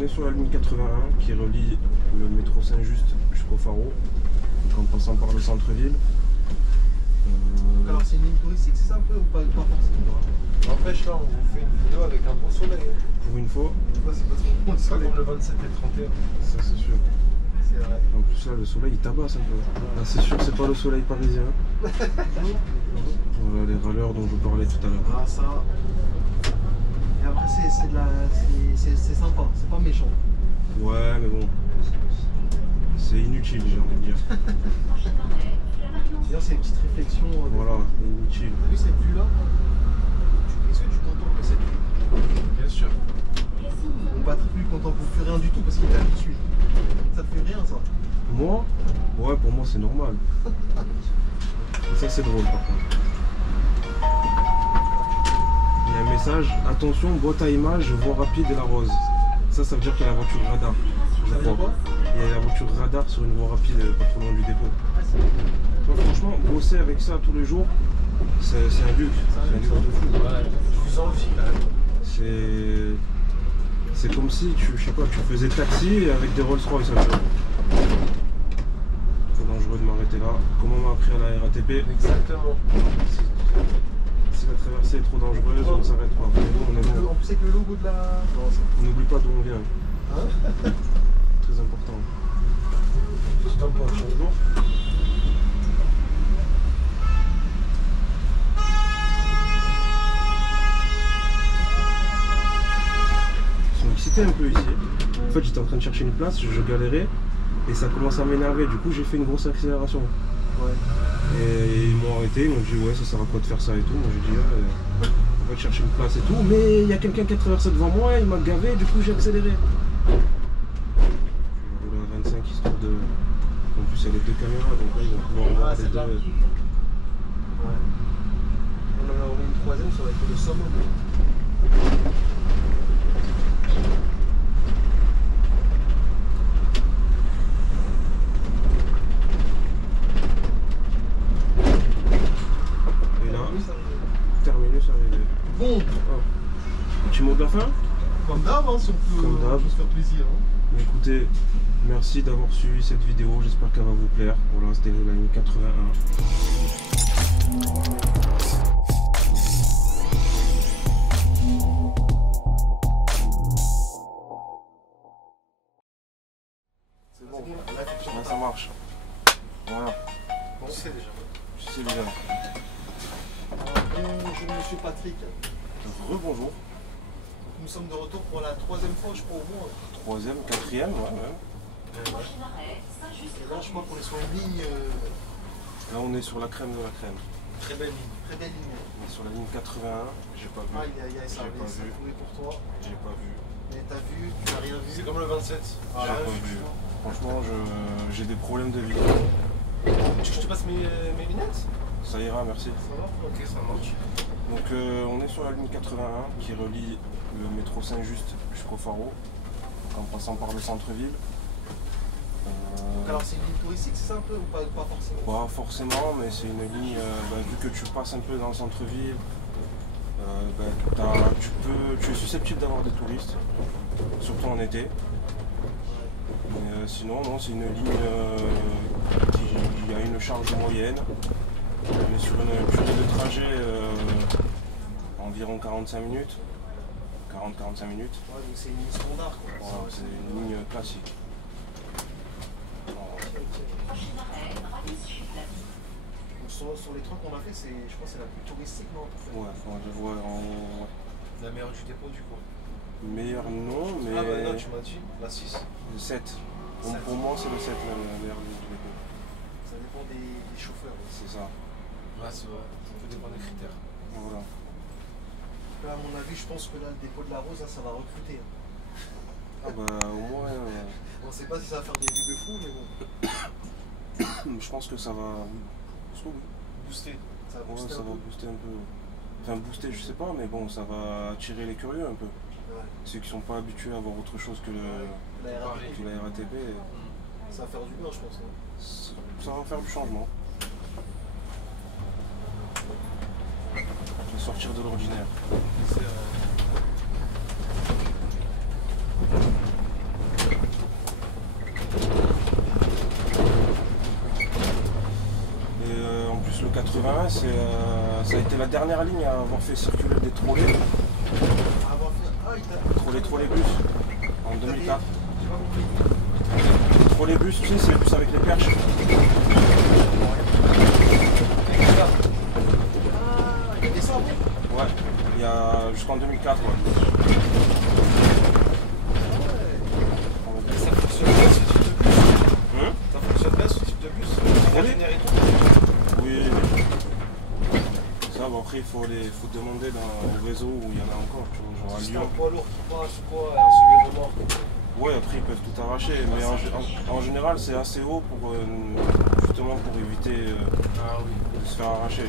on est sur la ligne 81 qui relie le métro Saint-Just jusqu'au Pharo, donc en passant par le centre-ville. Donc alors c'est une ligne touristique, c'est ça un peu ou pas forcément? N'empêche, là on vous fait une vidéo avec un beau soleil. Pour une fois, C'est pas trop bon le C'est pas soleil. comme le 27 et le 31. ça c'est sûr. C'est vrai. En plus là le soleil il tabasse un peu. Là c'est sûr c'est pas le soleil parisien. Voilà les râleurs dont je vous parlais tout à l'heure. Ah ça. Et après c'est sympa, c'est pas méchant. Ouais mais bon, c'est inutile j'ai envie de dire. D'ailleurs c'est une petite réflexion. Voilà, inutile. T'as vu cette vue là? Est-ce que tu contemples cette vue? Bien sûr. Mon patron lui contemple plus rien du tout parce qu'il est habitué. Ça te fait rien ça? Moi? Ouais pour moi c'est normal. Ça c'est drôle par contre. Il y a un message, attention, boîte à images, voie rapide et la rose. Ça veut dire qu'il y a la voiture radar. Je Ça veut dire crois. quoi? Il y a la voiture radar sur une voie rapide pas trop loin du dépôt. Donc, franchement, bosser avec ça tous les jours, c'est un luxe. C'est un luxe de fou. Ouais, je vous envie quand même. C'est comme si tu faisais taxi avec des Rolls Royce un peu. C'est dangereux de m'arrêter là. Comment on m'a appris à la RATP? Exactement. Si la traversée est trop dangereuse, on ne s'arrête pas. On est bon. En plus avec le logo de la... Non, On n'oublie pas d'où on vient. hein? Très important. Je t'en pense. Bonjour. Ils sont excités un peu ici. En fait, j'étais en train de chercher une place, je galérais et ça commence à m'énerver. Du coup, j'ai fait une grosse accélération. Ouais. Et ils m'ont arrêté, ils m'ont dit ouais, ça sert à quoi de faire ça et tout. Moi, j'ai dit on va te chercher une place et tout. Mais il y a quelqu'un qui a traversé devant moi, il m'a gavé, du coup, j'ai accéléré. Je roule à 25 histoire de. En plus, il y a les deux caméras, donc là, ils vont pouvoir voir les celle-là. deux. Ouais. On en a envoyé une troisième, ça va être le summum. Et là, terminus arrivé. Bon, Petit mot de la fin? comme d'hab, hein, si on peut, Comme d'hab. on peut se faire plaisir. Hein. Écoutez, merci d'avoir suivi cette vidéo, j'espère qu'elle va vous plaire. Voilà, c'était la ligne 81. C'est bon, Ouais, ça marche. Voilà, On sait déjà. je sais déjà. Bonjour Monsieur Patrick. Rebonjour. Nous sommes de retour pour la troisième fois, je crois au moins. Troisième, quatrième, ouais. Et là, je crois qu'on est sur une ligne Là, on est sur la crème de la crème. très belle ligne. Très belle ligne. On est sur la ligne 81, j'ai pas vu. Aïe aïe aïe, ça J'ai pas avait vu. tourné pour toi. J'ai pas vu. Mais t'as vu, tu n'as rien vu. C'est comme le 27. Ah, J'ai rien pas vu. vu. Franchement, j'ai des problèmes de vision. Tu veux que je te passe mes lunettes? Ça ira, merci. Ça va? Ok, ça marche. Donc on est sur la ligne 81 qui relie le métro Saint-Just jusqu'au Pharo, en passant par le centre-ville. Donc alors c'est une ligne touristique, c'est ça un peu ou pas forcément? Pas forcément, mais c'est une ligne, vu que tu passes un peu dans le centre-ville, tu es susceptible d'avoir des touristes, surtout en été. Mais sinon, non, c'est une ligne qui a une charge moyenne. On est sur une durée de trajet environ 45 minutes. 40-45 minutes. Ouais, donc c'est une ligne standard quoi. Voilà, c'est une ligne classique. Donc, sur les trois qu'on a fait, je pense que c'est la plus touristique, non? Ouais, je vois en La meilleure du dépôt du coup. meilleur non, mais Ah bah non, tu m'as dit la 6. le 7. Pour moi, c'est le 7 la meilleure du dépôt. Ça dépend des chauffeurs. C'est ça. Ouais, c'est vrai. Ça peut dépendre des critères. Voilà. Là, à mon avis, je pense que là, le dépôt de la Rose, là, ça va recruter. Hein. Ah bah au moins, On sait pas si ça va faire des vues de fou, mais bon. je pense que ça va. Oui. Booster. Ça va Ouais, booster ça un va peu. booster un peu. Enfin booster, je sais pas, mais bon, ça va attirer les curieux un peu. Ouais. Ceux qui sont pas habitués à voir autre chose que La RATP, que la RATP, ça va faire du bien, je pense. Hein. ça va faire du changement. Je vais sortir de l'ordinaire. C'est 81, ça a été la dernière ligne à avoir fait circuler des trolleys. Trolleybus en 2004. Les trolleybus, tu sais, c'est les bus avec les perches. Il y a des sorts. Ouais, il y a jusqu'en 2004. Ouais. Ça fonctionne bien ce type de bus. Ça fonctionne bien ce type de bus. Oui. Et tout. Oui. Ça, bon, après, il faut demander dans le réseau où il y en a encore. Tu vois, genre à C'est un Lyon. poids lourd qui passe ou quoi, un semi-remorque. Ouais, après, ils peuvent tout arracher. Mais en général, c'est assez haut pour justement pour éviter Ah oui. de se faire arracher.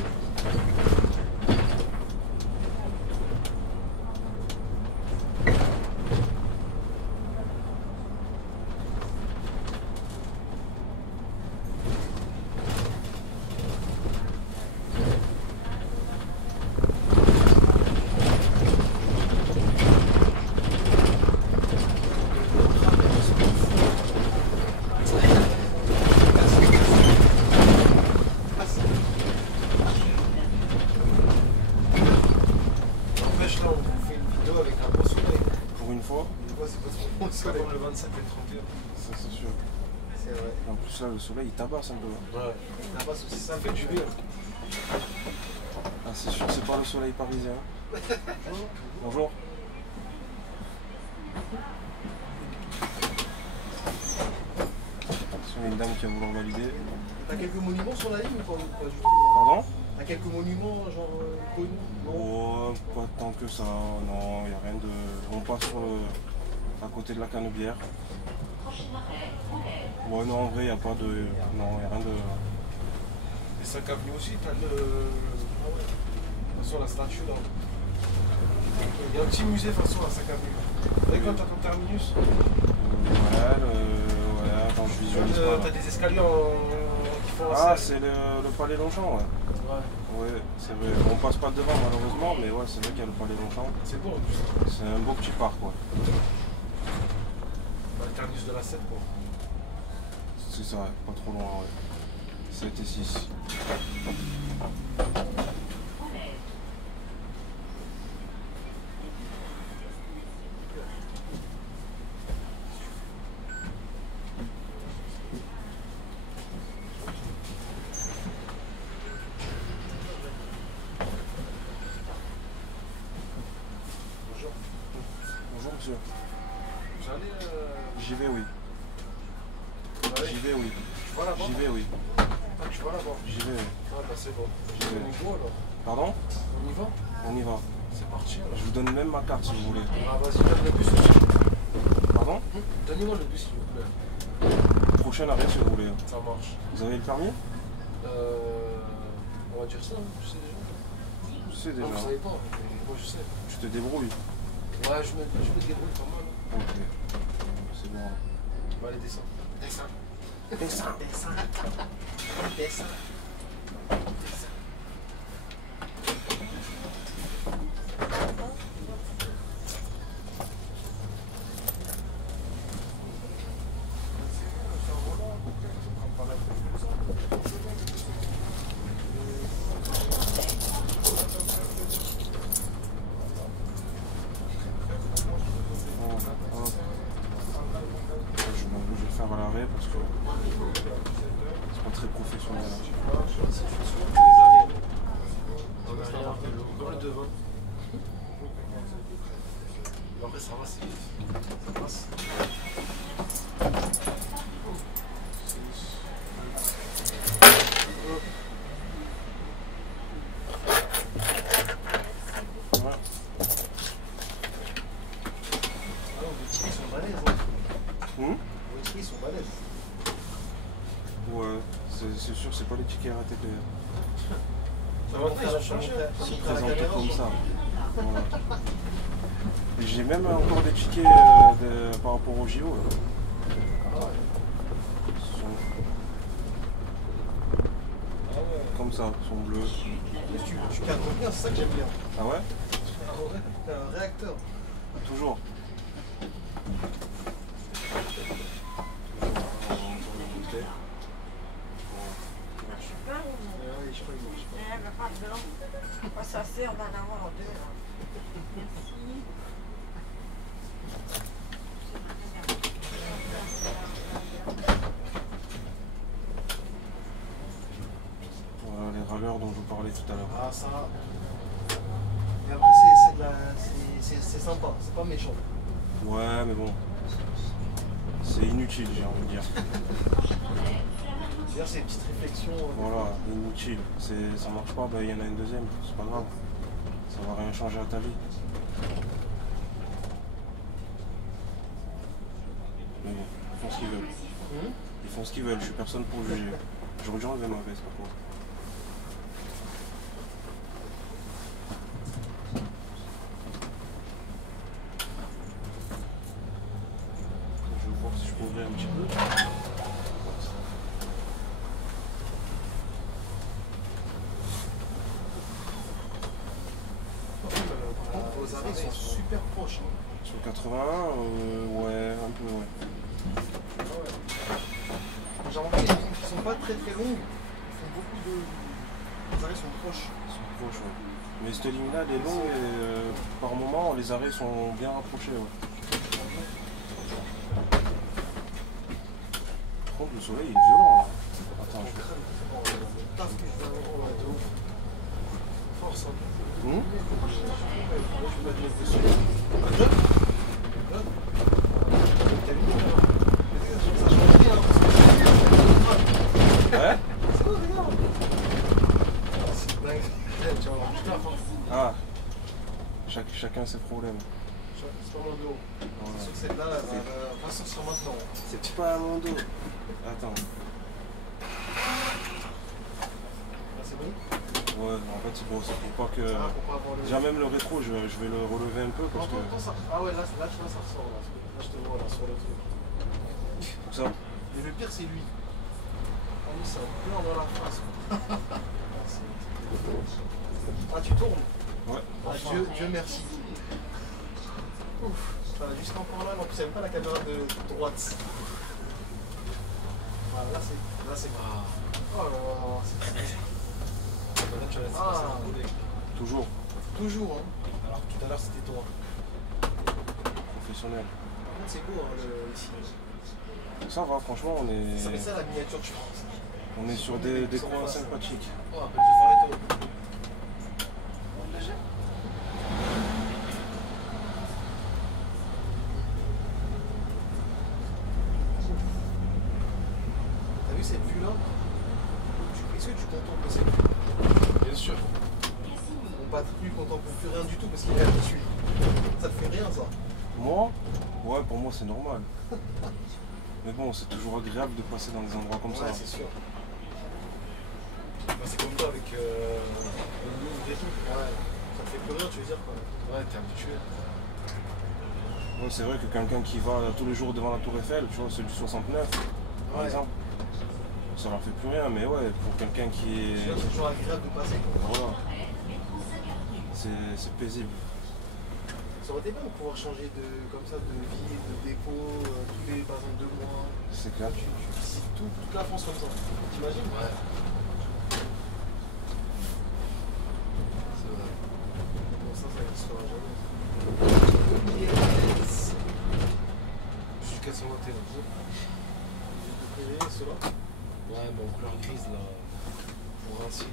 C'est pas comme le 27 et le 31. Ça, c'est sûr. C'est vrai. En plus, là, le soleil, il tabasse un peu. Ouais. Là-bas aussi, Ça fait du bien. Ah, c'est sûr, c'est pas le soleil parisien. Bonjour. Il y a une dame qui va vouloir valider. T'as quelques monuments sur la ligne ou pas du tout? Pardon? T'as quelques monuments genre connus? Non. Oh, pas tant que ça. Non, il n'y a rien de. On passe à côté de la Canebière. Ouais, non, en vrai, il n'y a pas de. Non, il n'y a rien de. Et 5 avenues aussi, t'as le. Ah ouais. De toute façon, la statue là. Il y a un petit musée de toute façon à 5 avenues. Vous voyez quand t'as ton terminus? Ouais, attends, je visualise pas. T'as des escaliers qui font un Ah, cercle. c'est le palais Longchamp, ouais. Ouais. Ouais, c'est vrai. On passe pas devant malheureusement, mais ouais, c'est vrai qu'il y a le palais Longchamp. C'est beau en plus. C'est un beau petit parc, quoi. Bah, le terminus de la 7 quoi. C'est ça, ouais, pas trop loin, ouais. 7 et 6. Bonjour. Bonjour monsieur. Vous allez. J'y vais, oui. J'y vais, oui. Tu vas là-bas? J'y vais, oui. Ah, tu vas là-bas? J'y vais, oui. Ah bah c'est bon. J'y vais. On y va alors. Pardon? On y va? On y va. C'est parti alors. Je vous donne même ma carte si vous voulez. Ah vas-y, donne le bus aussi. Pardon? Donnez-moi le bus s'il vous plaît. Prochain arrêt si vous voulez. Ça marche. Vous avez le permis? On va dire ça, hein, tu sais déjà. Je sais déjà. Non, vous savez pas, mais moi je sais. Tu te débrouilles. Ouais, je me débrouille pas mal. Ok. C'est bon. Bah, allez, descends. Descends. Descends. Descends. Descends. Je vais faire à l'arrêt parce que c'est pas très professionnel. Dans le devant. En vrai, ça va, ça passe. Ouais. Ah, vos tickets sont balèzes. Hein. Hum? Vos tickets sont balèzes. Ouais, c'est sûr, c'est pas les tickets RATP. Ça va, ils ont changé. Ils se présentent comme ça. Voilà. Et j'ai même encore des tickets par rapport au JO. Là. Ah ouais. Ils sont Ah ouais. comme ça, ils sont bleus. Mais tu cadres bien, c'est ça que j'aime bien. Ah ouais? Ah ouais, t'es un réacteur. Toujours. Ouais, je crois qu'il marche pas. sais, on va en avoir deux. Hein. Merci. Voilà les râleurs dont je vous parlais tout à l'heure. Ah, ça. Et après, c'est sympa, c'est pas méchant. Ouais, mais bon. C'est inutile, j'ai envie de dire. C'est-à-dire, c'est des petites réflexions. Voilà, inutile. Ça marche pas, bah, il y en a une deuxième, c'est pas grave. Ça va rien changer à ta vie. Mais bon, ils font ce qu'ils veulent. Ils font ce qu'ils veulent, je suis personne pour juger. J'aurais dû enlever ma veste par contre. Je vais voir si je peux ouvrir un petit peu. Vos arrêts sont super proches. Hein. Sur le 81, ouais, un peu, ouais. Ah ouais. J'ai remarqué les lignes qui sont pas très très longues, ils font beaucoup de. Les arrêts sont proches. Ils sont proches, ouais. Mais cette ligne-là, elle est longue et par moment, les arrêts sont bien rapprochés, ouais. Par contre, le soleil, il est violent, là. Attends, je vais... Taf que je vais avoir là, de ouf. Force, hein. Je vais mettre les dessus. Ça change bien, hein, parce que Ouais. c'est bon, regarde. C'est dingue. Tu vas avoir du taf, hein. Ah. Chacun ses problèmes. C'est pas mon dos. Voilà. C'est sûr que celle-là, elle va sortir maintenant. C'est pas à mon dos. Attends. Là, c'est bon. Ouais, en fait, c'est bon, c'est pour pas que... Ça va, pour pas avoir le. Déjà, même le rétro, je vais le relever un peu parce que... Attends, ça. Ah ouais, là, tu vois, ça ressort. Là, je te vois là sur le truc. Tout ça. Mais le pire, c'est lui. Ah, lui, c'est un beurre dans la face. Ah, tu tournes? Ouais. Ah, Dieu merci. Ouf. Voilà, jusqu'en encore là, en plus, il n'y avait pas la caméra de droite. Voilà, là, c'est. Oh là là, c'est. Là, tu as laissé Ah. passer un coup d'œil. Toujours. Toujours, hein. Alors que tout à l'heure, c'était toi. Professionnel. Par contre, c'est beau, hein, ici. Ça va, franchement, on est... Ça fait ça la miniature, je pense. On est sur des coins sympathiques. Oh, appelle du Faretto. T'as vu cette vue-là? Est-ce que tu contemples cette vue? Bien sûr. Mon patron, lui, contemple plus rien du tout parce qu'il est habitué. Ça te fait rien, ça? Moi? Ouais, pour moi, c'est normal. Mais bon, c'est toujours agréable de passer dans des endroits comme ça. Ouais, c'est sûr. Bah, c'est comme toi avec le Louvre et tout. Ouais. Ça te fait plus rien, tu veux dire, quoi? Ouais, t'es habitué. Ouais, c'est vrai que quelqu'un qui va tous les jours devant la Tour Eiffel, tu vois, celui du 69, par Ouais. exemple, ça leur fait plus rien, mais ouais, pour quelqu'un qui est... C'est toujours agréable de passer, quoi. Voilà. C'est paisible. Ça aurait été bien de pouvoir changer comme ça de vie, de dépôt, tous les, par exemple, 2 mois. C'est clair. Tu visites toute la France comme ça. T'imagines? Ouais. C'est vrai. Bon, ça n'existera jamais. Yes. Jusqu'à 121. Vous préférez ceux-là? Ouais, mais en couleur grise là. Pour ainsi.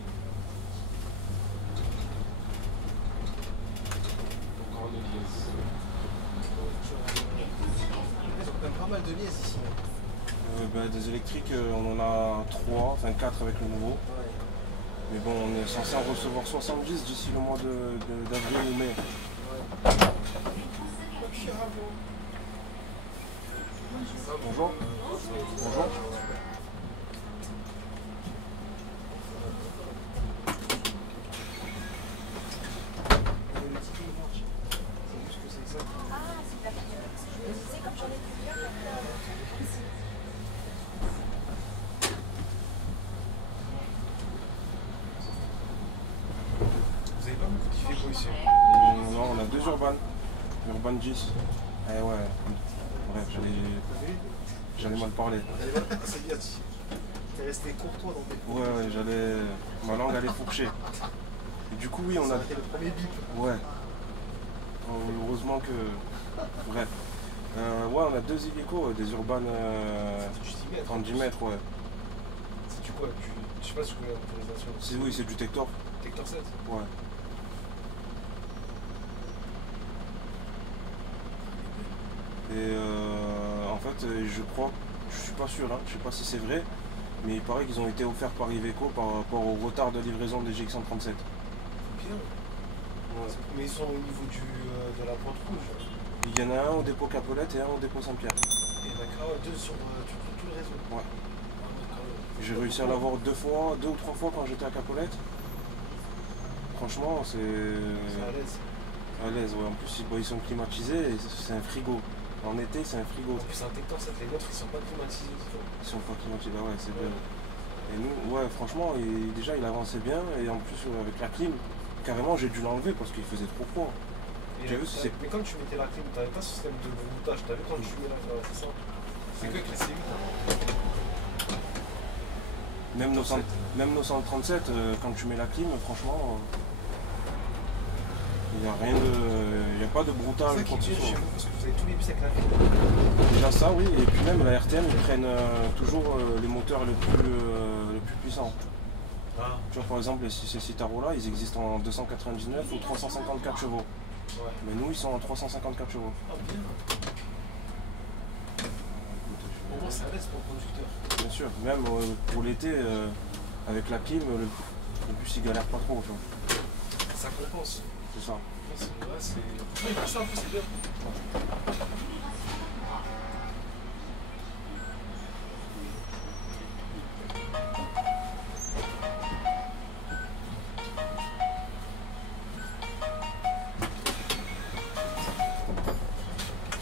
Encore une liesse. Ils ont quand même pas mal de liesses ici. Des électriques, on en a 3, enfin 4 avec le nouveau. Ouais. Mais bon, on est censé en recevoir 70 d'ici le mois d'avril ou mai. Ouais. Bonjour. Bonjour. Le ticket il marche. C'est juste que c'est ça. Ah, c'est la c'est comme j'en ai plusieurs. Vous avez pas beaucoup kiffé quoi ici? Non, on a 2 Urban. Urban 10. Eh ouais. Bref, j'allais mal parler. C'est bien dit. T'es resté courtois dans tes. Ouais, ma langue allait fourcher. Du coup, oui, on Ça a. a été le premier bip. Ouais. Heureusement que. Bref. Ouais, on a 2 illico, des urbanes C'est du 10 mètres. 30 mètres, ouais. C'est du quoi? Je sais pas si je connais l'autorisation. Oui, c'est du Tector. Tector 7. Ouais. Et en fait, je crois, je suis pas sûr, hein, je sais pas si c'est vrai, mais il paraît qu'ils ont été offerts par Iveco par rapport au retard de livraison des GX137. Bien. Ouais. Mais ils sont au niveau de la pointe rouge. Il y en a un au dépôt Capolette et un au dépôt Saint-Pierre. Et d'accord, deux sur tout le réseau. Ouais. Ah, d'accord. J'ai réussi à l'avoir 2 ou 3 fois quand j'étais à Capolette. Franchement, c'est C'est à l'aise. à l'aise, ouais. En plus, ils sont climatisés et c'est un frigo. En été, c'est un frigo. En plus, un Tector 7, les nôtres, ils sont pas climatisés. Ils sont pas climatisés, ouais, c'est bien. Et nous, ouais, franchement, déjà, il avançait bien et en plus, avec la clim, carrément, j'ai dû l'enlever parce qu'il faisait trop froid. Et J'ai vu, c'est- mais quand tu mettais la clim, t'avais pas ce système de broutage. T'as vu quand tu mets la clim, c'est ça. C'est que avec les C8. Même nos 137, quand tu mets la clim, franchement, il n'y a rien de. Il n'y a pas de C'est broutage ça ou quoi que qui ce est bien chez soit. vous, parce que vous avez tous les bus avec la clim. Déjà ça, oui, et puis même la RTM, ils prennent toujours les moteurs les plus puissants. Ah, Tu vois, par exemple, ces Citaro-là, ils existent en 299 ou 354 chevaux. ouais. Mais nous, ils sont en 354 chevaux. Ah, bien. Au moins, c'est à l'aise pour le conducteur. Bien sûr, même pour l'été, avec la clim, le bus il galère pas trop, tu vois. Ça compense. C'est ça. Ouais, c'est. Ouais, il ça un peu, c'est bien.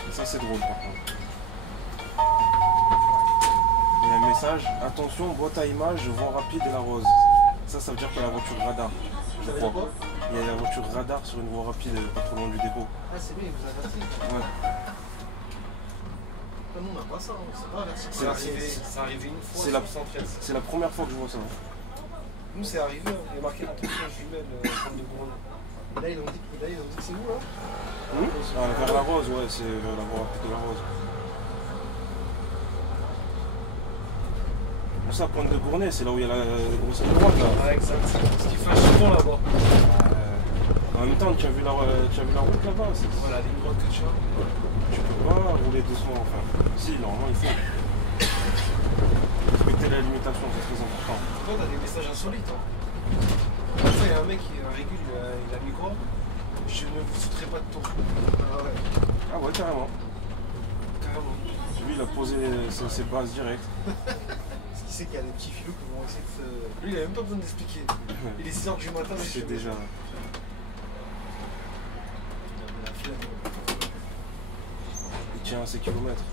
Et ça, c'est drôle par contre. Il y a un message, attention, boîte à images, vent rapide et la rose. Ça veut dire que la voiture radar, je Ça veut crois. dire quoi? Il y a la voiture radar sur une voie rapide pas trop loin du dépôt. Ah, c'est bien, il vous avertit. Ouais. Enfin, nous, on n'a pas ça, hein. C'est pas averti. C'est arrivé une fois c'est sur la- 113. C'est la première fois que je vois ça. Nous, c'est arrivé, il y a marqué attention jumelle, comme de Bourgogne. Et là, ils ont dit que c'est où, là? Vers la rose, ouais, c'est vers la voie rapide de la rose. Bon, ça, Pointe de Gournay, c'est là où il y a la grosse ligne droite là. Ouais, exact. Ce qui flash souvent là-bas. En même temps, tu as vu la route là-bas, Voilà, ligne droite que tu as. tu peux pas rouler doucement, enfin. Si, normalement il faut. Respecter la limitation, c'est très important. Toi, t'as des messages insolites. Hein. Une fois, il y a un mec qui régule, il a mis quoi? Je ne vous foutrai pas de ton. Ah ouais, Ah ouais, carrément. carrément. Lui, il a posé ses bases directes. Parce qu'il sait qu'il y a des petits filous qui vont essayer de se. Lui, il a même pas besoin d'expliquer. Il est 6h du matin, mais je C'est suis déjà. La flemme. Il tient à ses kilomètres.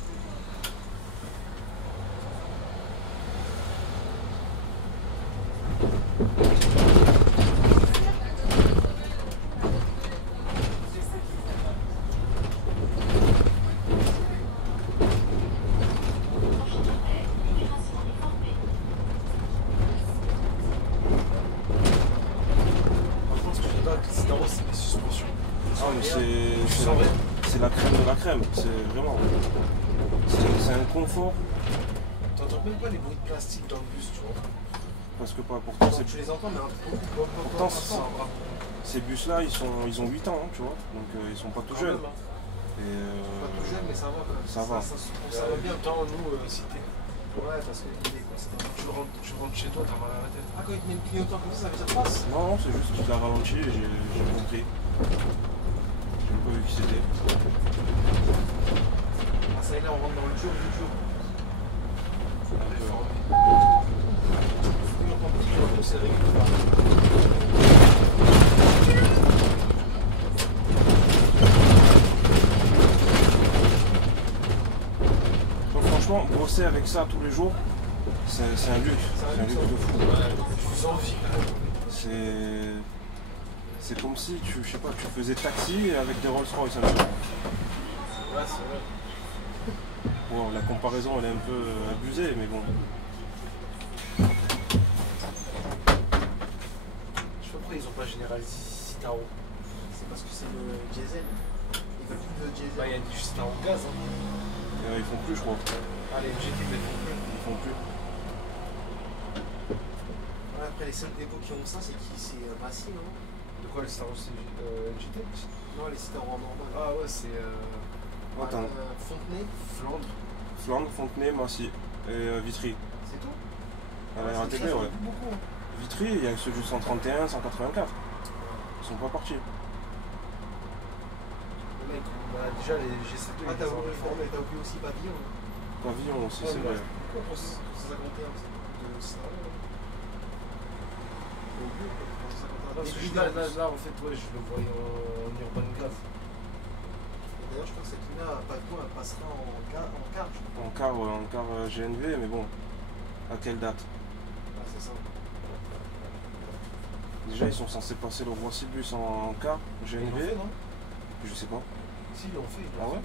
Par contre, ce que j'adore avec les Citaro, c'est les suspensions. Ah, mais Tu c'est sens rien. c'est la crème de la crème. C'est vraiment. C'est un confort. T'entends même pas les bruits de plastique dans le bus, tu vois. Parce que pas pourtant, Non, tu les entends, mais beaucoup. Pourtant, ces bus-là, ils ont 8 ans, hein, tu vois. Donc ils sont pas tout jeunes. Et, Pas tout jeune, mais ça va quand même. Ça va. Ça va bien. Temps, nous, cité. Ouais, parce que il est quoi, c'était- Tu rentres chez toi, t'as mal à la tête. Ah, quand il te met une clignotant comme ça veut dire passe. Non, non, c'est juste qu'il a ralenti et j'ai compris. J'ai même pas vu qui c'était. Ah, ça y est, là, on rentre dans le jour du jour. Elle est formée. Clignotant petit, en plus, c'est régulier. Donc, franchement, bosser avec ça tous les jours, c'est un luxe. C'est un luxe de fou. Je vous envie quand même. C'est comme si je sais pas, tu faisais taxi avec des Rolls-Royce un peu. Ouais, c'est vrai. Bon, la comparaison elle est un peu abusée, mais bon. Je sais pas pourquoi pourquoi ils ont pas généralisé Citaro? C'est parce que c'est le diesel. Ils veulent plus de diesel. Bah, il y a du Citaro gaz. Hein. Ils font plus, je crois. Ah, les GT, ils font plus. Ils font plus. Ouais, après, les seuls dépôts qui ont ça, c'est qui? C'est Massy, non? De quoi les Citaro GT? Non, les Citaro en normal. Ah ouais, c'est Attends. Fontenay. Flandre. Flandre, Fontenay, Massy et Vitry. C'est tout? À la RATP, ouais. Beaucoup. Hein. Vitry, il y a ceux du 131, 184. Ils sont pas partis. Le mec, bah, déjà les G7. Ah, t'as oublié aussi Pavillon. Pavillon aussi, c'est vrai. Pourquoi pour 151 de Citaro? Au bout, quoi. 151. Parce que là, en fait, ouais, je le voyais en urban gaz. D'ailleurs, je crois que cette ligne-là, Paco, elle passera en car, je crois. En car GNV, mais bon, à quelle date? Ah, c'est ça. Déjà, ils sont censés passer le Roissy-Bus en car Ils l'ont GNV. fait, non? Je sais pas. Si, ils l'ont fait. Ah ouais?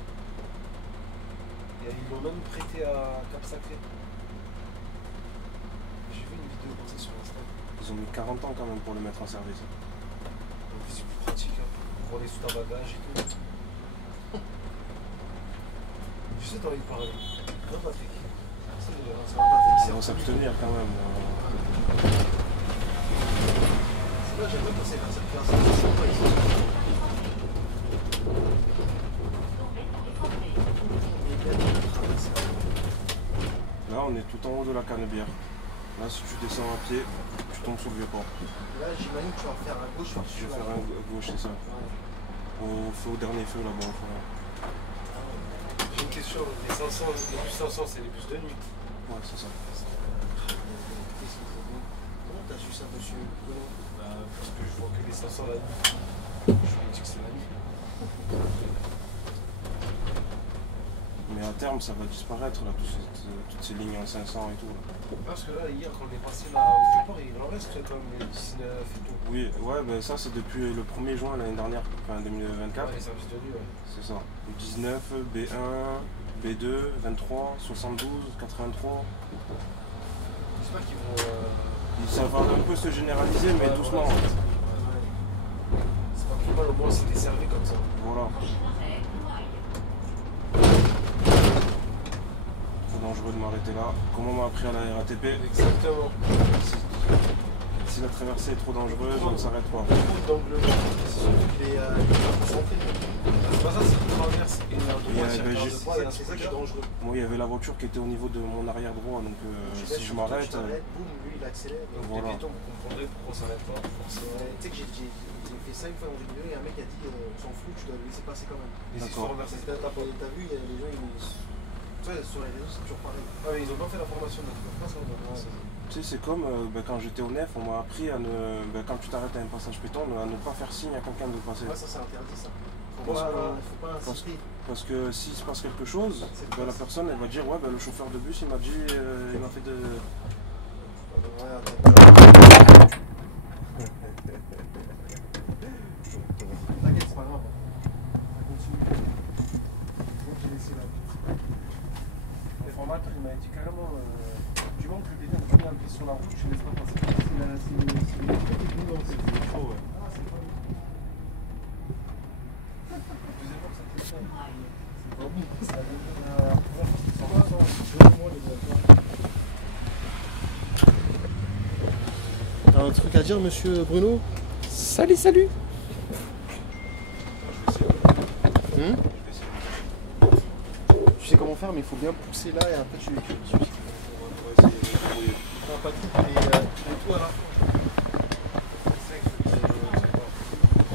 Et ils l'ont même prêté à Cap Sacré. J'ai vu une vidéo comme ça sur Insta. Ils ont mis 40 ans quand même pour le mettre en service. Donc c'est plus pratique, hein. Pour aller sous ta bagage et tout. Je sais, t'as envie de parler. Non, Patrick. Ça va, Patrick. Ils vont s'abstenir quand même. C'est là, j'aimerais passer vers cette classe. Ils sont pas ici. Là, on est tout en haut de la Canebière. Là, si tu descends à pied, tu tombes sur le vieux port. Là, j'imagine que tu vas faire à gauche, Je vais faire un gauche, c'est ça. Au dernier feu là-bas. Enfin. J'ai une question. Les 500, les bus 500, c'est les bus de nuit. Ouais, c'est ça. Comment t'as su ça, monsieur? Bah, parce que je vois que les 500 la nuit. Je me dis que c'est la nuit. Mais à terme, ça va disparaître là, toutes ces lignes en 500 et tout. Là. Parce que là, hier, quand on est passé là au vieux port, il en reste quand même les 19 et tout. Oui, ouais, ben ça c'est depuis le 1er juin l'année dernière, enfin 2024. Ouais, les services de nuit, ouais. C'est ça. 19, B1, B2, 23, 72, 83. J'espère qu'ils vont. Ça va un peu se généraliser, mais Ouais, doucement. voilà, c'est pas plus mal, au moins c'est desservi comme ça. Voilà. Trop dangereux de m'arrêter là. Comme on m'a appris à la RATP, Exactement. si la traversée est trop dangereuse, on ne s'arrête pas. D'angle mort. Il est concentré. C'est pas ça, c'est une traverse et un droit, Et, c'est un quart de juste- droit et un C'est ça qui est scooter. dangereux. Moi, il y avait la voiture qui était au niveau de mon arrière droit, donc si je m'arrête. Boum, lui il accélère. Donc Voilà. les piétons, vous comprendrez pourquoi on s'arrête pas. Tu sais que j'ai fait ça une fois dans une vidéo et un mec a dit on s'en fout, tu dois le laisser passer quand même. Les D'accord. histoires inversées. T'as vu, il y a des gens, tu vois, sur les réseaux c'est toujours pareil. Ah mais ils ont pas fait la formation de pas ça, Tu sais, c'est comme quand j'étais au NEF, on m'a appris à ne. Quand tu t'arrêtes à un passage piéton, à ne pas faire signe à quelqu'un de passer. Ouais, ça c'est interdit ça. Parce Faut pas inciter. Parce que s'il se passe quelque chose, la personne elle va dire ouais, le chauffeur de bus il m'a dit, il m'a fait de. Ouais, attends. T'inquiète, c'est pas grave. Ça continue. Donc j'ai laissé là. Le formateur il m'a dit carrément du moment que quelqu'un te met un pied sur la route, je ne laisse pas passer. C'est trop, ouais. Ah, c'est pas bon. Deuxième fois que ça te fait. C'est pas bon. Ça a T'as un truc à dire, monsieur Bruno? Salut, salut. Tu sais comment faire, mais il faut bien pousser là et après tu l'écris dessus. On va essayer de débrouiller. Pas tout, et tout à la fin.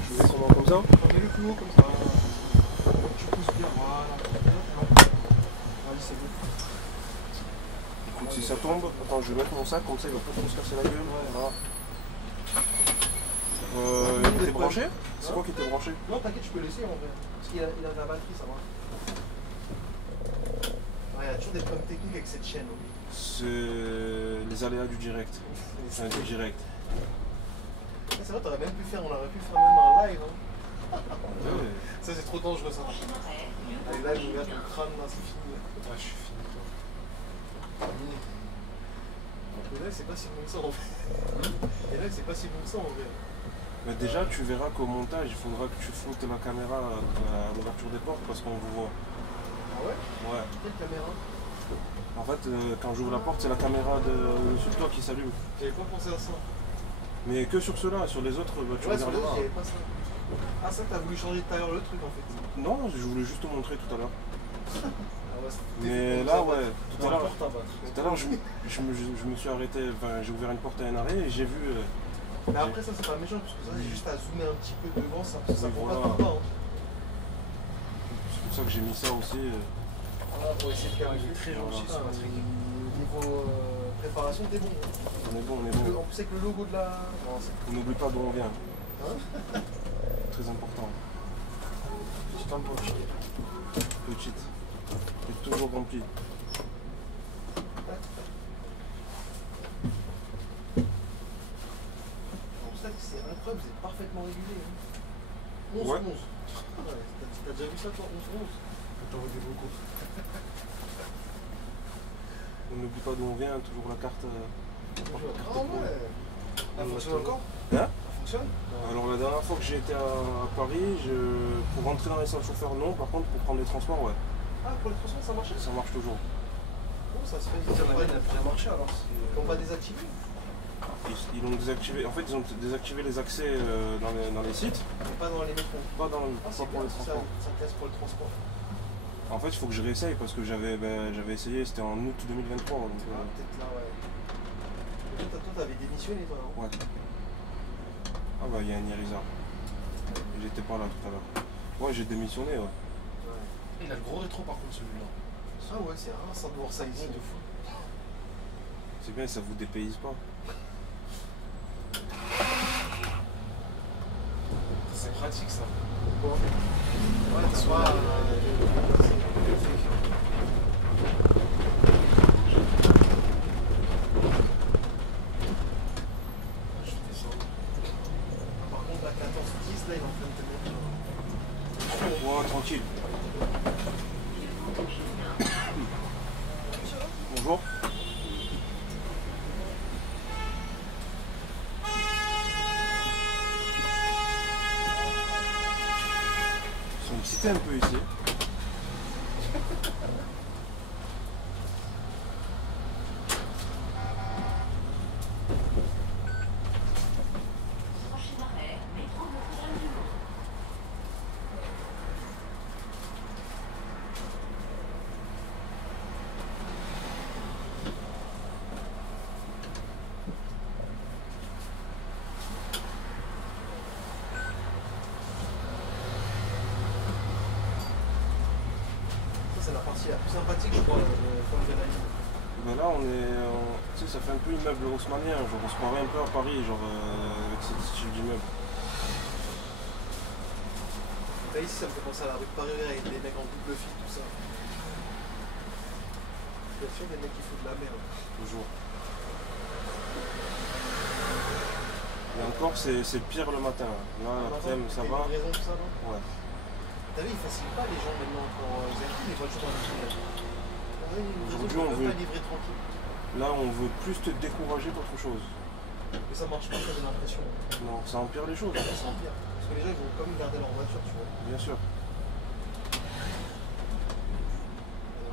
Je vais comment comme ça? Mets-le plus haut comme ça. Tu pousses bien, voilà. Allez, c'est bon. Écoute, si ça tombe, attends, je vais mettre mon sac, comme ça il va pas trop se casser la gueule. Voilà. Il était branché? C'est quoi qui était branché? Non, t'inquiète, je peux laisser en vrai. Parce qu'il a la batterie, ça va. Ouais, il y a toujours des problèmes techniques avec cette chaîne. C'est les aléas du direct. Enfin, du direct. C'est vrai, t'aurais même pu faire, on aurait pu faire même un live. Hein. Ouais. Ça, c'est trop dangereux ça. Allez, là, je regarde ton crâne, là, c'est fini. Ah, je suis fini, toi. Terminé. Le live, c'est pas si bon que ça en fait. Et là, c'est pas si bon que ça en vrai. Mais déjà, tu verras qu'au montage, il faudra que tu foutes la caméra à l'ouverture des portes parce qu'on vous voit. Ah ouais? Ouais. Quelle caméra? En fait, quand j'ouvre la porte, c'est la caméra sur toi qui s'allume. J'avais pas pensé à ça. Mais que sur ceux-là, sur les autres, bah, tu Ouais, sur les regarderas. autres, j'avais pas ça. Ah, ça, t'as voulu changer de tailleur le truc en fait. Non, je voulais juste te montrer tout à l'heure. Ah ouais, Mais là, ouais, tout à l'heure, Porte à battre. je me suis arrêté, enfin, j'ai ouvert une porte à un arrêt et j'ai vu. Mais après, ça, c'est pas méchant parce que ça, c'est juste à zoomer un petit peu devant, ça prend voilà. pas tout le temps. Hein. C'est pour ça que j'ai mis ça aussi. Voilà, pour essayer de calmer. Il est très gentil sur la trique. Niveau préparation, t'es bon. Hein. On est bon, on est En bon. plus, avec le logo de la. Non, c'est On n'oublie pas d'où on vient. Hein? Très important. Petite embauche. Petite. Et toujours remplie. Pour ça, c'est incroyable, vous êtes parfaitement régulé. Hein. 11-11. Ouais. Ouais, t'as déjà vu ça, toi, 11-11? T'en veux des beaucoup. On n'oublie pas d'où on vient, toujours la carte. Ah ouais. Elle fonctionne encore? Hein? Elle fonctionne? Alors la dernière fois que j'ai été à Paris, pour rentrer dans les salles chauffeurs, non. Par contre, pour prendre les transports, ouais. Ah, pour les transports, ça marchait? Ça marche toujours. Oh, ça se fait. Ça On va bien marché alors. on va désactiver. Ils ont désactivé. En fait, ils ont désactivé les accès dans les sites, Mais pas dans les métros. pas Ah, pas c'est pour bien, les ça, transports. ça casse pour le transport. En fait, il faut que je réessaye parce que j'avais essayé, c'était en août 2023. Donc, Ah, peut-être là, ouais. Et toi, t'avais démissionné, toi, non? ouais. Ah bah, il y a un Irisa. J'étais pas là tout à l'heure. Ouais, j'ai démissionné, ouais. Ouais. Il a le gros rétro par contre celui-là. Ah ouais, c'est rare ça de voir ça ici. De fou. C'est bien, ça vous dépayse pas. C'est pratique ça. Pourquoi? Ouais, t'as pas. Je descends. Par contre, la 14-10, là, il est en train de te mettre. Ouais, tranquille. Bonjour. Ils sont excités un peu ici. Prochain arrêt, métro Notre-Dame du Mont. Ça, c'est la partie la plus sympathique, je crois, de l'adrénaline. Ben là, tu sais, ça fait un peu immeuble haussmannien. Genre, on se croirait un peu à Paris, genre, avec ce style d'immeuble. Là, ici, ça me fait penser à la rue de Paris avec des mecs en double fil, tout ça. Bien sûr, des mecs qui foutent de la merde. Toujours. Et encore, c'est pire le matin. Là, l'après-midi, ça va. Raison, tout ça, non? Ouais. T'as vu, ils facilitent pas les gens maintenant quand ils activent les voitures dans les villes. Aujourd'hui, on veut- pas livrer tranquille. Là, on veut plus te décourager qu'autre chose. Mais ça marche pas, ça, j'ai l'impression. Non, ça empire les choses. C'est empire. Parce que les gens, ils vont quand même garder leur voiture, tu vois. Bien sûr.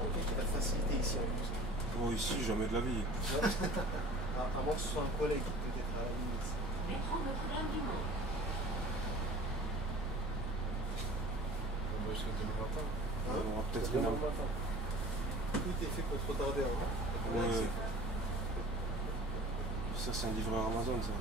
Ok, qu'il y a de la facilité ici en plus. Oh, ici, jamais de la vie. À moins que ce soit un collègue, peut-être à la limite. Métro Notre-Dame du Mont. On va jusqu'à 2021. On aura peut-être Demain une... matin. Tout est fait pour te retarder. Hein. Ouais. Ça, c'est un livreur Amazon, ça.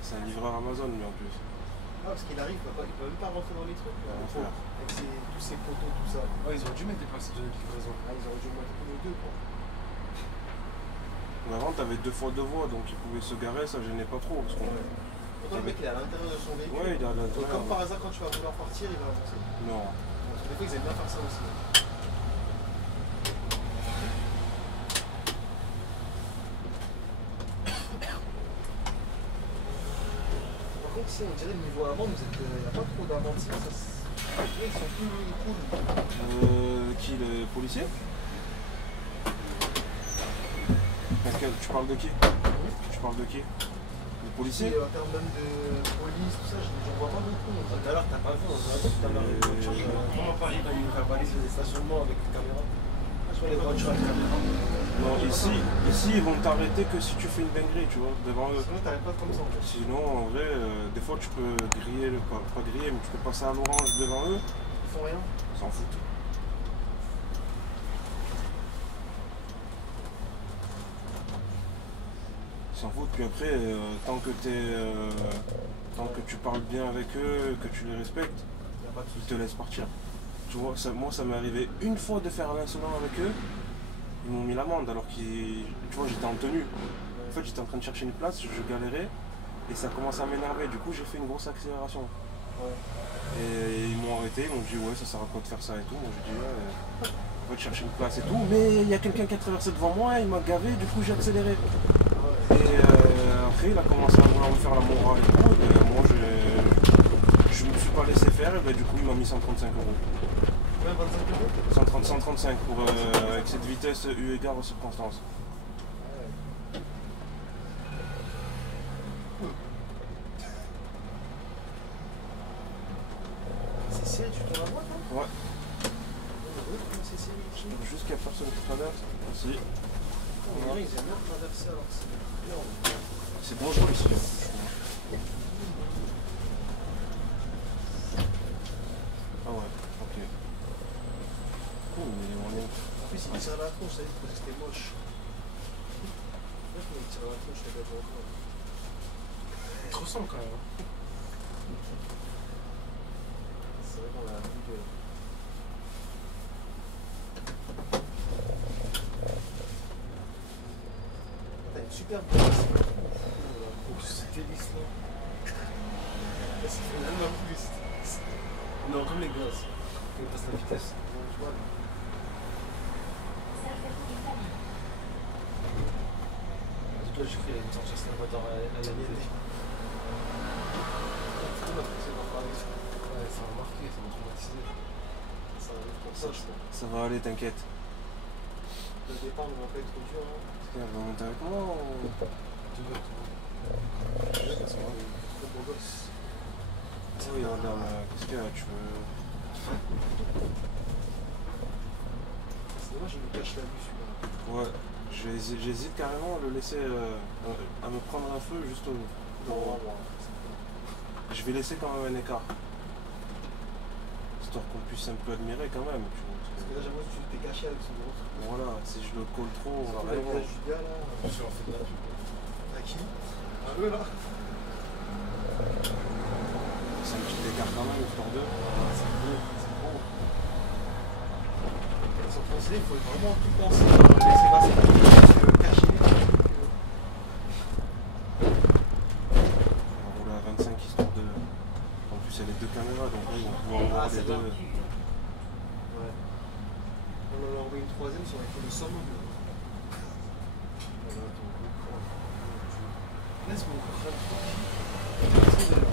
C'est un livreur Amazon, lui, en plus. Ah, parce qu'il arrive, il peut même pas rentrer dans les trucs. va Le faire. pauvre, avec tous ces poteaux, tout ça. Ouais, ils auraient dû mettre des places de livraison. Ah, ils auraient dû mettre tous les deux, quoi. Mais avant, t'avais 2 fois 2 voies, donc il pouvait se garer, ça gênait pas trop. Parce qu'on... Pourtant, le mec, il est à l'intérieur de son véhicule. Ouais, il est à Donc, l'intérieur. comme par hasard, quand tu vas vouloir partir, il va avancer. Non. Donc, des fois, ils aiment bien faire ça aussi. Par contre, ici, on dirait le niveau amende, il n'y a pas trop d'amendes. Ils sont plus cool. Qui, le policier? Tu parles de qui? Tu parles de qui? Le policiers. En termes même de police, tout ça, j'en vois pas beaucoup. Tout à l'heure, t'as pas vu, on a vu tout à l'heure une voiture. Comment à Paris, ils nous verbalisent les stationnements avec les caméras? Sur les voitures avec caméra. Non, ici, ils vont t'arrêter que si tu fais une dinguerie, tu vois, devant eux. Sinon, t'arrives pas comme ça en fait. Sinon, en vrai, des fois, tu peux griller, pas griller, mais tu peux passer à l'orange devant eux, Ils font rien. ils s'en foutent. Ils s'en foutent, puis après, tant que tu parles bien avec eux, que tu les respectes, Y a pas de ils soucis. te laissent partir. Tu vois, moi, ça m'est arrivé une fois de faire un incident avec eux, ils m'ont mis l'amende alors qu'ils. Tu vois, j'étais en tenue. En fait, j'étais en train de chercher une place, je galérais et ça commençait à m'énerver. Du coup, j'ai fait une grosse accélération. Ouais. Et ils m'ont arrêté, ils m'ont dit ouais, ça sert à quoi de faire ça et tout. Moi, j'ai dit ouais, on va te chercher une place et tout. Mais il y a quelqu'un qui a traversé devant moi, il m'a gavé, du coup, j'ai accéléré. Et après, il a commencé à vouloir me faire la morale et tout. Et moi, je me suis pas laissé faire et ben, du coup, il m'a mis 135 €. Ouais, 25 €. 135 pour avec cette vitesse eu égard aux circonstances. C'est serré, tu tournes à droite, hein? Ouais, C'est serré ici. juste qu'il n'y a personne qui traverse. Si. Ils aiment bien traverser alors que c'est bien. C'est dangereux ici. Hein. Ah ouais, ok. Cool, mais on est. En plus, ils tirent à la tronche, ça veut dire que c'était moche. Là, ils tirent à la tronche, les gars, encore. Ils te ressemblent quand même. C'est vrai qu'on a vu que. T'as une superbe police. Oh, c'était lisse là. Là, ça fait vraiment plus. Non, comme les gosses. Ils passent la vitesse. Tu vois, Là, j'ai cru qu'il allait me sortir Salvador Allende. Ouais, ça m'a marqué, ça m'a traumatisé. ça arrive comme ça, je pense. Ça va aller, t'inquiète. Le départ ne va pas être trop dur. Hein. Elle va monter avec moi ou. Trop beau gosse. Ah oui, regarde, qu'est-ce qu'il y a, tu veux. C'est dommage, je me cache la vue celui-là. Ouais, j'hésite carrément à le laisser. À me prendre un feu juste au. Non, moi. Je vais laisser quand même un écart. Histoire qu'on puisse un peu admirer quand même. Tu vois, Parce que là, j'avoue, tu t'es caché avec ce gros. voilà, si je le colle trop, on va Surtout rien avec voir. l'âge du gars là. Attention, on fait de la pub. À qui? À eux là? C'est un petit écart quand même, histoire de. C'est beau, c'est beau. Sur le français, il faut vraiment tout penser à laisser passer. Parce que cacher les trucs. On va rouler à 25 histoire de. En plus, il y a les deux caméras, donc là, ils vont pouvoir voir les c'est deux. bien. Ouais. On en a envoyé une troisième, ça aurait fait le summum. Voilà, ton écran. Laisse mon crâne tranquille.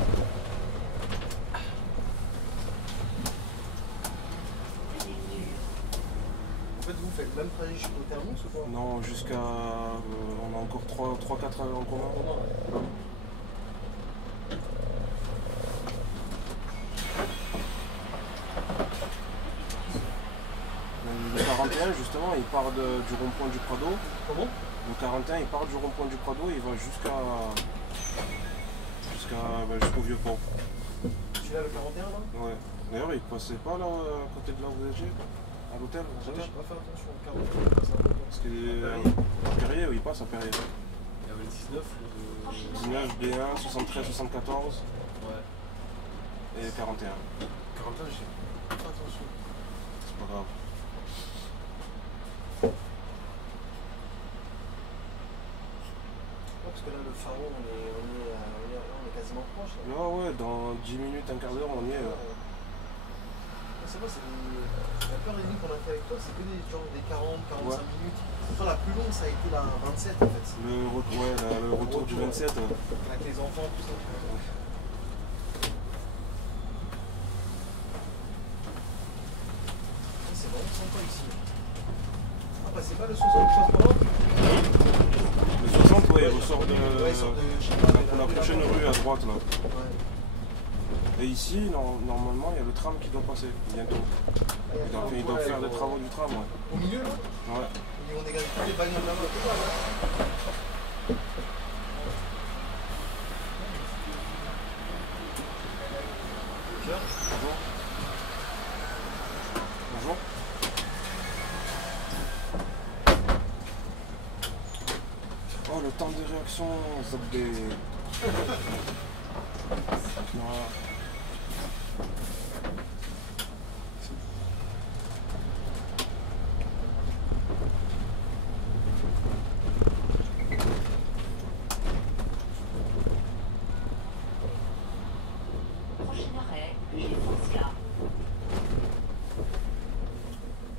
En fait, vous faites le même trajet jusqu'au Thermos ou quoi? Non, jusqu'à. On a encore 3-4 heures en commun. Le 41, justement, il part du rond-point du Prado. Comment? Le 41, il part du rond-point du Prado et il va jusqu'au vieux pont. Celui-là, le 41 là? Ouais. D'ailleurs, il passait pas là à côté de là où vous étiez, à l'hôtel. J'ai pas fait attention au 41, il passe un peu. Parce que à Perrier, oui, il passe à Perrier. Il y avait le 19, le 19, B1, 73, 74 Ouais. et 41. 41, j'ai pas fait attention. C'est pas grave. Parce que là, le pharo, on est quasiment proche. Là. Là, ouais, dans 10 minutes, un quart d'heure, on y est. C'est vrai, la plupart des nuits qu'on a fait avec toi, c'est que des 40, 45 Ouais. minutes. Pourtant, la plus longue, ça a été la 27 en fait. Le retour du 27. Avec les enfants, tout ça. C'est vraiment sympa ici. Ah, bah, c'est pas le 63 par là? Le 60, ouais, ouais, il ressort de, Ouais, il sort de je sais pas, de la prochaine rue à droite là. Ouais. Et ici, normalement, il y a le tram qui doit passer bientôt. Ils doivent faire les travaux du tram. Ouais. Au milieu là, Ouais. ils vont dégager tous les bagnoles là-bas. Bonjour. Bonjour. Oh, le temps de réaction, Zabdé. Voilà. Prochain arrêt, chez Francia.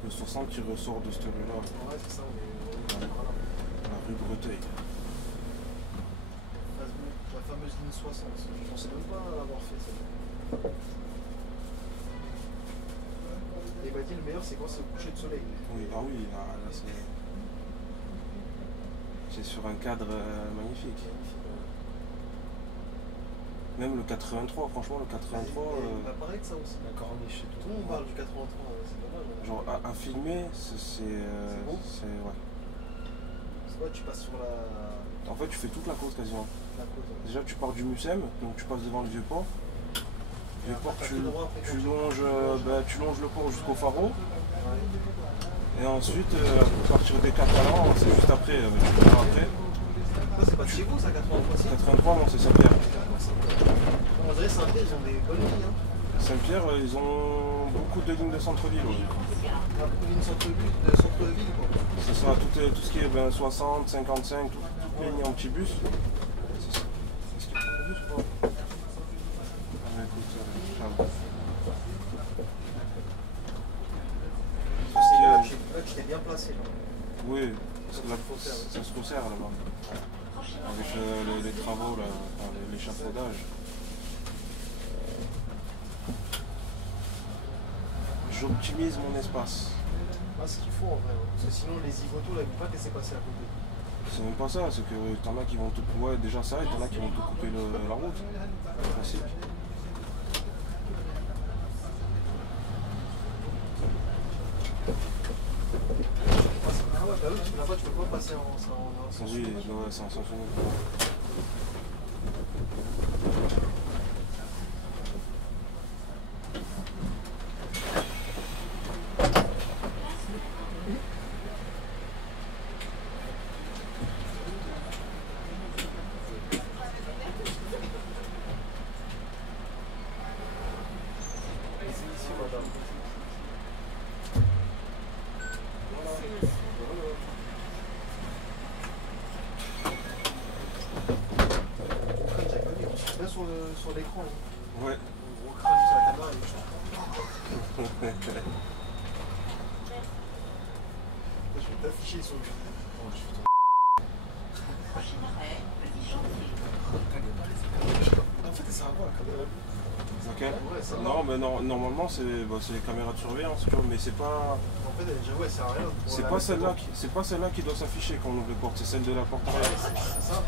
Le 60 qui ressort de cette rue-là, Ouais, c'est ça, on est voilà. la rue Breteuil. La fameuse ligne 60. Je pensais même pas l'avoir fait celle-là. Et il m'a dit le meilleur c'est quoi? C'est le coucher de soleil. Oui, ah oui, là c'est sur un cadre magnifique. Même le 83, franchement, le 83, Il m'a parlé de ça aussi. La corniche et Tout le monde parle du 83, c'est dommage. Hein. genre à filmer, bon. ouais. C'est quoi, tu passes sur la En fait, tu fais toute la côte quasiment. côte. Ouais. Déjà, tu pars du Mucem, donc tu passes devant le Vieux-Port. Vieux-Port, après, tu t'as tout droit, après, longes le port jusqu'au Faro. Ouais. Et ensuite, à partir des Catalans, c'est juste après, tu pars après. Pourquoi c'est pas de chez vous ça, 83 aussi? 83, non, c'est Saint-Pierre. On dirait Saint-Pierre, ils ont des bonnes lignes. Hein. Saint-Pierre, ils ont beaucoup de lignes de centre-ville. Ouais. Il y a beaucoup de lignes centre-ville, quoi. Ce sera tout ce qui est 60, 55, toutes les lignes en petit bus. C'est ça. Est-ce qu'il y a un bus ou pas? Ah, écoute, ciao. Là, tu t'es bien placé. Là. Oui, parce que là, ça se resserre là-bas. Avec les travaux, là, enfin, l'échafaudage. J'optimise mon espace. Ah, ce qu'il faut en vrai. Hein. Parce que sinon, les Ivotos, là, ils vont pas te laisser passer à côté. C'est même pas ça, c'est que t'en as qui vont te couper. Ouais, déjà ça, et t'en as qui vont te couper la route. Classique. Ah ouais, bah oui, là-bas, tu peux pas passer en sens Oui, unique. ouais, c'est en sens unique. C'est ici, madame. Crâne, j'avais pas vu, on se fait sur l'écran. Hein. Ouais. Gros crâne sur la caméra et je vais t'afficher sur le. Prochain arrêt, petit chantier. En fait, ça va pas la caméra. Laquelle? Ouais, ça va. Non, mais normalement c'est les caméras de surveillance, tu vois, mais c'est pas. En fait, elle est déjà, ouais, ça sert à rien. C'est pas celle-là qui doit s'afficher quand on ouvre les portes, c'est celle de la porte Ouais, arrière. c'est ça. Et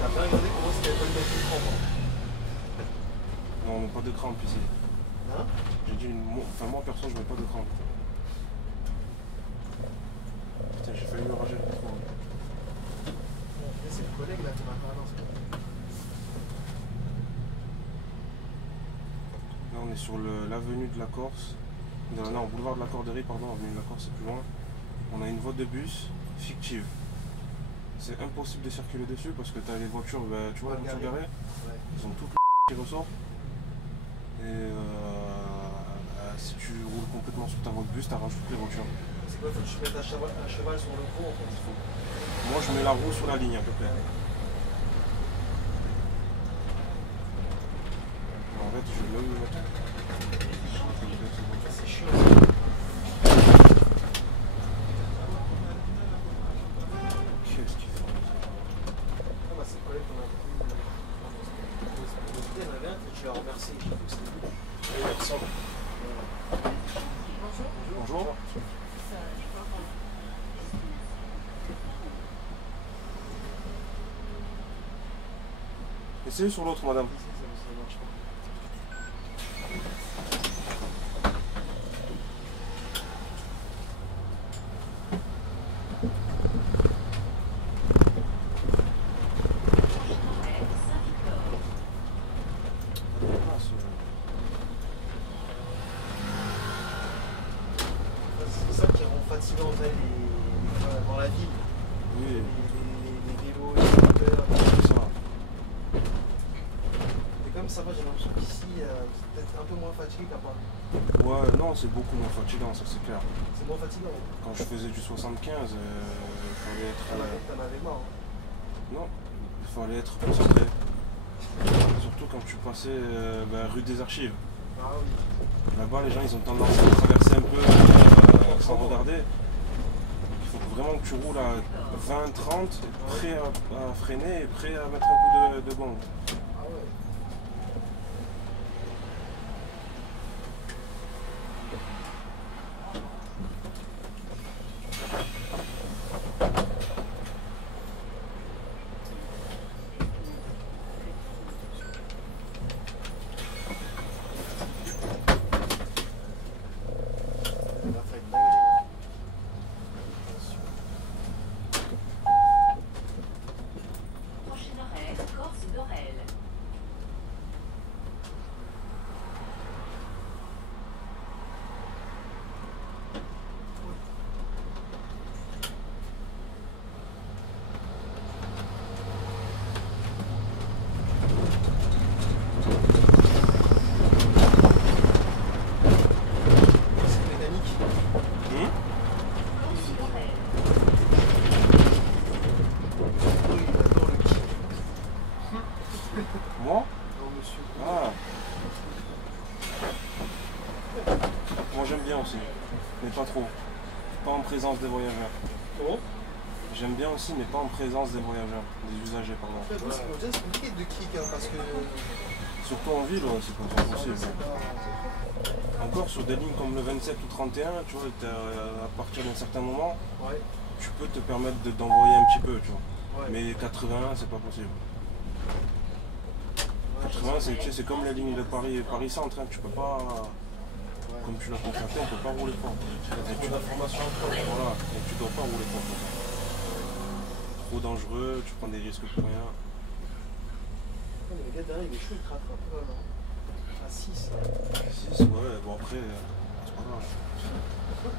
t'as bien regardé comment c'était pas le même écran, moi. Non, on met pas de crampe ici. Hein? J'ai dit, moi perso, je mets pas de crampe. Putain, j'ai failli me rager le micro. C'est le collègue là qui m'a parlé en ce moment. Là, on est sur l'avenue de la Corse. Non, boulevard de la Corderie, pardon, avenue de la Corse, c'est plus loin. On a une voie de bus fictive. C'est impossible de circuler dessus parce que tu as les voitures, tu vois, les voitures garées, Ouais. ils ont tout qui ressort. Et si tu roules complètement sur ta voie de bus, tu arraches toutes les voitures. C'est quoi, faut que tu mettes un cheval sur le pont en fait. Moi, je mets la roue sur la ligne à peu près. En fait, je vais même le mettre. C'est chiant. Qu'est-ce qu'ils font? Ah bah c'est le collègue qu'on a pris. Il y en avait un que tu l'as remercié. J'ai cru que c'était lui. Il ressemble. Bonjour. Essayez sur l'autre, madame. Ça marche pas. Prochain arrêt, Saint-Victor. Ah, C'est ça qui rend fatigant dans la ville. oui, Les vélos, les scooters. c'est ça. Et comme ça va, j'ai l'impression qu'ici, c'est peut-être un peu moins fatigué qu'à Paris. Ouais, non, c'est beaucoup moins fatigant, ça c'est clair. C'est moins fatigant. Quand je faisais du 75, il fallait être. T'en avais marre. Hein. Non, il fallait être concentré. Surtout quand tu passais rue des Archives. Ah oui. Là-bas, les gens ils ont tendance à traverser un peu sans regarder. Il faut vraiment que tu roules à 20-30, prêt à freiner et prêt à mettre un coup de gong. Ah ouais. On a fait une dinguerie. Prochain arrêt, Corse d'Orel. C'est mécanique. Corse d'Orel. Oui, il adore le kick. Moi Non, monsieur. Ah. Moi j'aime bien aussi, mais pas trop. Pas en présence des voyageurs. Comment J'aime bien aussi, mais pas en présence des voyageurs, des usagers, pardon. En fait, moi, c'est compliqué de kick hein, parce que. Surtout en ville, ouais, c'est pas possible. Encore sur des lignes comme le 27 ou 31, tu vois, à partir d'un certain moment, Ouais. tu peux te permettre d'envoyer un petit peu, tu vois. Ouais. Mais 80, c'est pas possible. Ouais, 80, c'est, tu sais, c'est comme les lignes de Paris Centre, hein, tu peux pas, comme tu l'as constaté, on peut pas rouler fort. Et tu, d'informations encore. voilà, et tu dois pas rouler fort. Trop dangereux, tu prends des risques pour rien. Mais le gars derrière, il est chaud, il craque un peu là. À 6 là. 6, ouais, bon après, c'est pas grave.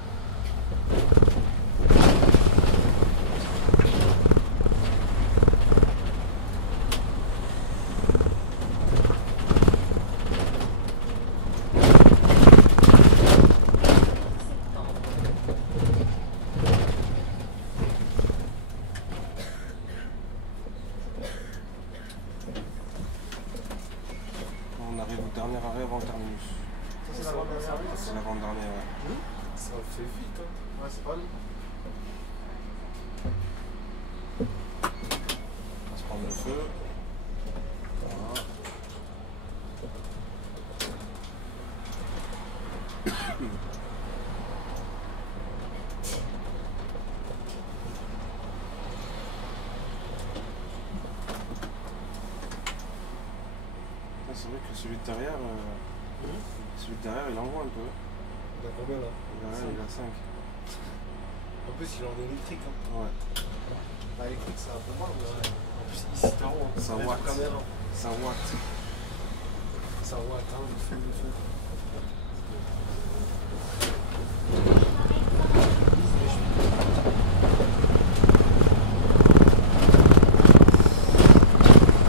On arrive au dernier arrêt avant le terminus. Ça, c'est la grande dernière. C'est l'avant-dernier, ouais. Ça fait vite, hein. Ouais, c'est pas lui. On va se prendre le feu. Voilà. C'est vrai que celui de derrière, il envoie un peu. Il a combien là Derrière, il a 5. En plus, il est en électrique. Hein. Ouais. Bah, électrique, c'est un peu marre, mais. En plus, ici, t'as rond. Ça Avec watt. la caméra. Ça watt. Ça watt, hein, le feu, le feu.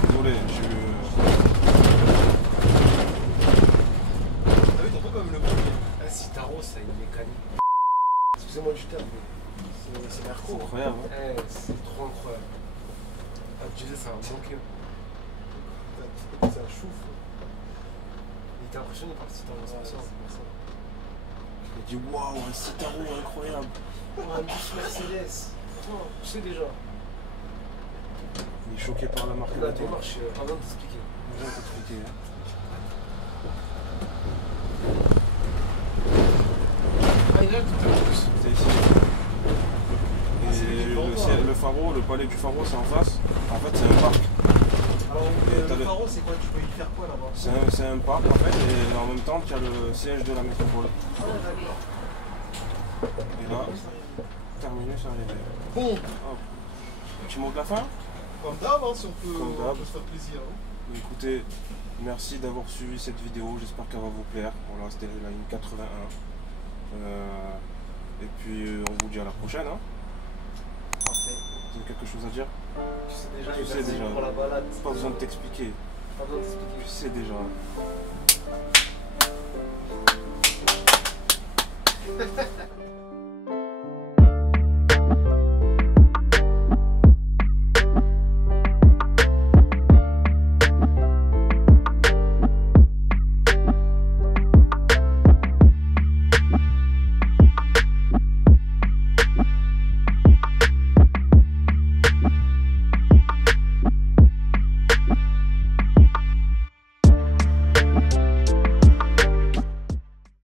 Désolé, T'as vu, t'as pas comme le premier. Ah, si Taro, ça a une mécanique. Excusez-moi du terme, mais C'est c'est Merco. incroyable. Hein. c'est trop incroyable. Ah, tu disais, ça va me manquer. C'est un chouf. Il était impressionné par ce Taro, c'est pour ça. Il dit waouh, un Citaro incroyable. Un bus Mercedes. Non, je sais déjà. Il est choqué par la marque. La démarche, avant de t'expliquer. Je viens de t'expliquer. Hein. Ah, il a tout à plus. C'est ici. Et le pharo, le palais du pharo, c'est en face. En fait, c'est un parc. Ah Le pharo, c'est quoi? Tu peux y faire quoi là-bas? C'est un parc en fait, et en même temps tu as le siège de la métropole. Ah ouais, d'accord. Et là, terminus arrivé. Bon, Hop. Petit mot de la fin? comme d'hab, hein, si on peut, Comme d'hab. on peut se faire plaisir. Hein. Écoutez, merci d'avoir suivi cette vidéo, j'espère qu'elle va vous plaire. Voilà, c'était la ligne 81. Et puis on vous dit à la prochaine. Hein. Parfait. Vous avez quelque chose à dire? Tu sais déjà, Tu les sais merci déjà. pour la balade. Pas besoin de t'expliquer. Pas besoin d'expliquer. Tu sais déjà.